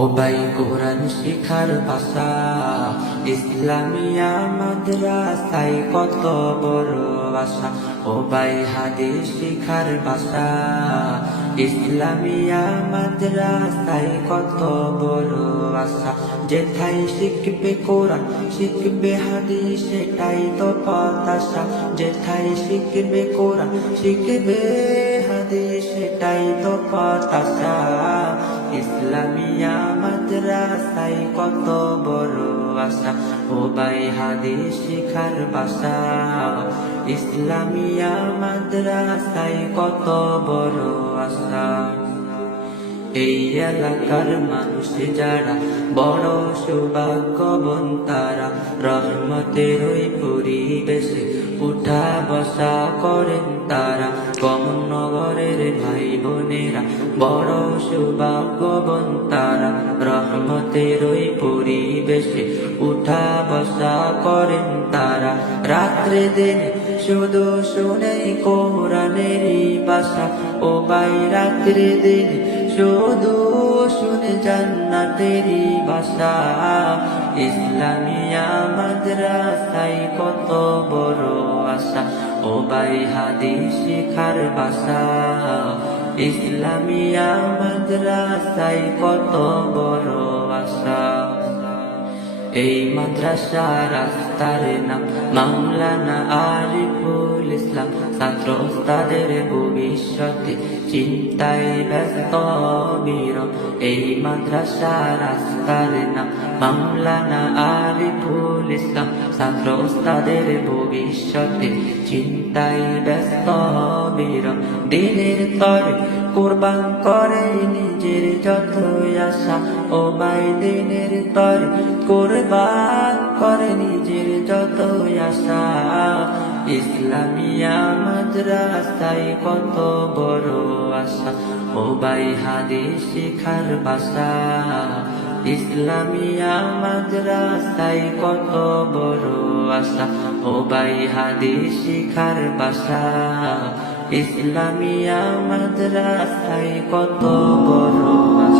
ও ভাই কোরআন শিখার ভাষা ইসলামিয়া মাদ্রাসায় কত বড় আশা। ও ভাই হাদিস শিখার ভাষা ইসলামিয়া মাদ্রাসায় কত বড় আশা। যেথায় শিখবে কোরআন শিখবে হাদিস সেটাই তো প্রত্যাশা। যেথায় শিখবে কোরআন শিখবে হাদিস সেটাই তো প্রত্যাশা। ইসলামিয়া মাদ্রাসায় কত বড় আশা। ও ভাই হাদিস শিখার ভাষা ইসলামিয়া মাদ্রাসায় কত বড় আশা। এই এলাকার মানুষ যারা বড় সৌভাগ্যবান তারা, রহমতের ওই পরিবেশে উঠা বসা করেন তারা। কমনগরের ভাই বোনেরা বড় সৌভাগ্যবান তারা, রহমতের ওই পরিবেশে উঠা বসা করেন তারা। রাত্রে দিন শুধু শুনে কোরআনেরই ভাষা। ও ভাই রাত্রে দিন শুধু শুনে জান্নাতেরই ভাষা। ইসলামিয়া মাদ্রাসায় কত বড় আশা। ও ভাই হাদিস শিখার ভাষা ইসলামিয়া মাদ্রাসায় কত বড় আশা। এই মাদ্রাসা রাস্তার নাম মাওলানা আরিফুল ইসলাম। ছাত্র ওস্তাদের ভবিষ্যতে চিন্তায় ব্যস্ত বিরম। এই মাদ্রাসা রাস্তার নাম মাওলানা আরিফুল ইসলাম। ছাত্র ওস্তাদের ভবিষ্যতে চিন্তায় ব্যস্ত বিরম। দিনের তরে কুরবান করে নিজের যত আশা। ও ভাই দিনের তরে কুরবান করে নিজের যত আশা। ইসলামিয়া মাদ্রাসায় কত বড় আশা। ও ভাই হাদিস শিখার ভাষা ইসলামিয়া মাদ্রাসায় কত বড় আশা। ও ভাই হাদিস শিখার ভাষা ইসলামিয়া মাদ্রাসায় কত বড় আশা।